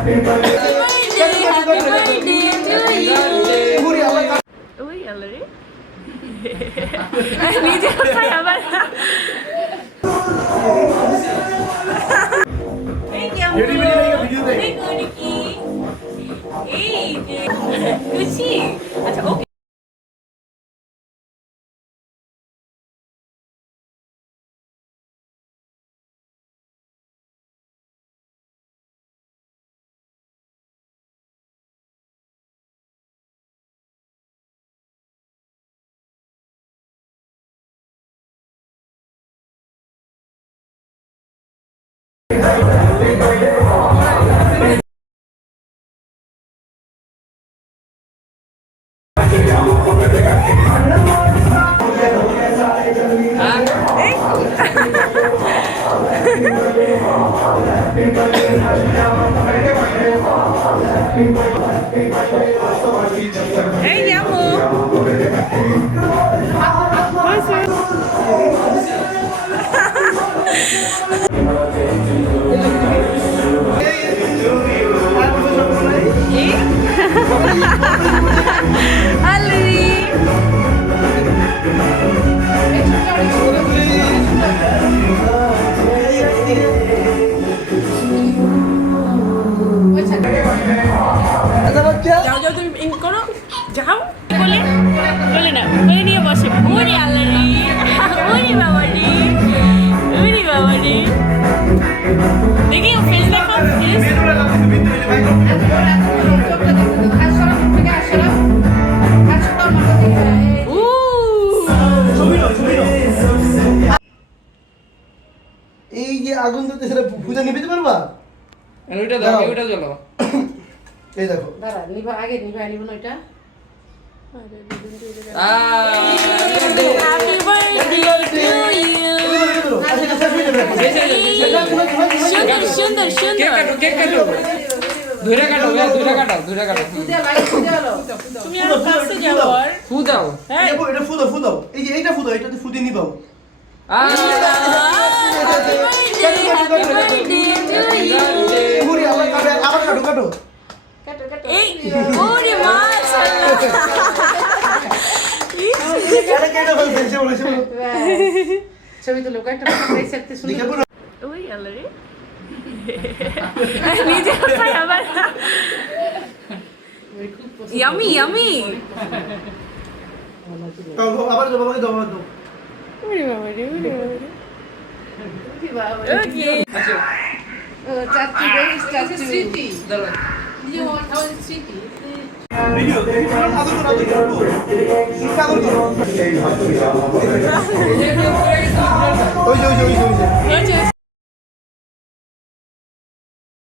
อุ้ยอะไรนี่จะใส่ এই যাব আল্লাহ যাও যাও তুমি ইন করো। যাও বলে বলে না বলে নিয়ে বসে। ওরে আল্লাহ রে। ওরে বাবা রে। ওরে বাবা রে। দেখি ফেস দেখো এই যে আগুন তো সেটা পূজা নিভিতে পারবা? ওইটা দাও দাও। ওইটা জ্বলো। এই দেখো দাঁড়া নিভা আগে নিভা নিব না আচ্ছা হয়ে হ্যাঁ এটা ফুদে নিবাও আবার কাটো কাটো ওরে মাশাআল্লাহ কেটে কেটে ফেলছে সে বলে সে বলে ছবি তুলো কয়েকটা এই সেটতে শুনি। দেখে পুরো ওই আল্লাহ রে। নিজে কোথায় আবার ইয়ামি ইয়ামি আবার দাও বাবাকে দাও। দাও ওরে বাবা রে। ওরে বাবা রে। ওকে আচ্ছা। ও চাচি বেশ চাচি। স্মৃতি দাও ওই যে ওই যে ওই যে।